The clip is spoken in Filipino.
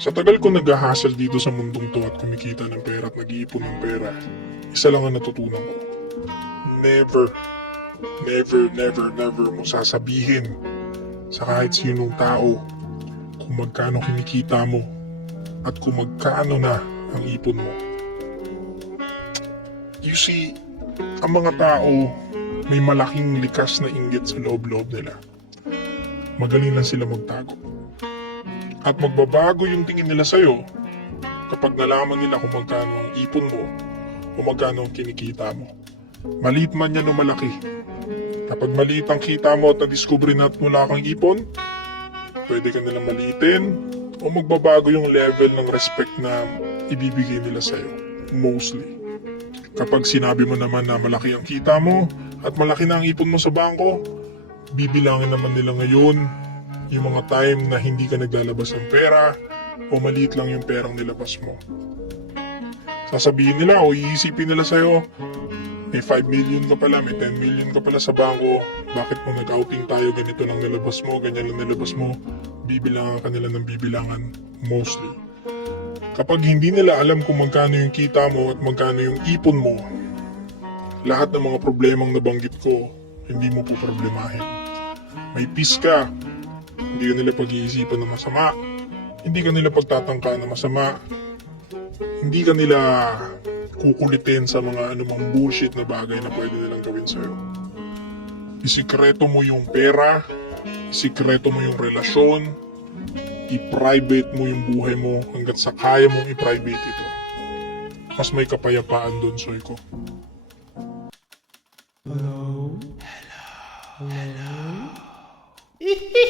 Sa tagal ko nag-hustle dito sa mundong to at kumikita ng pera at nag-iipon ng pera, isa lang ang natutunan ko. Never, never mo sasabihin sa kahit sinong tao kung magkano kinikita mo at kung magkano na ang ipon mo. You see, ang mga tao may malaking likas na inggit sa loob-loob nila. Magaling lang sila magtago. At magbabago yung tingin nila sa'yo kapag nalaman nila kung magkano ang ipon mo o magkano ang kinikita mo. Maliit man yan o malaki. Kapag maliit ang kita mo at na-discover na at wala kang ipon, pwede ka nilang maliitin o magbabago yung level ng respect na ibibigay nila sa'yo. Mostly. Kapag sinabi mo naman na malaki ang kita mo at malaki na ang ipon mo sa bangko, bibilangin naman nila ngayon yung mga time na hindi ka naglalabas ng pera o maliit lang yung perang nilabas mo. Sasabihin nila o iisipin nila sa'yo, may 5 million ka pala, may 10 million ka pala sa bangko, bakit mo nag-outing tayo, ganito lang nilabas mo, ganyan lang nilabas mo, bibilangan ka nila ng bibilangan, mostly. Kapag hindi nila alam kung magkano yung kita mo at magkano yung ipon mo, lahat ng mga problemang nabanggit ko, hindi mo po problemahin. May peace ka, hindi ka nila pag-iisipan na masama, hindi ka nila pagtatangka na masama, hindi ka nila kukulitin sa mga anumang bullshit na bagay na pwede nilang gawin sa'yo. Isikreto mo yung pera, isikreto mo yung relasyon, i-private mo yung buhay mo hanggat sa kaya mong i-private ito. Mas may kapayapaan doon, Soy ko. Hello? Hello? Hello? Hello?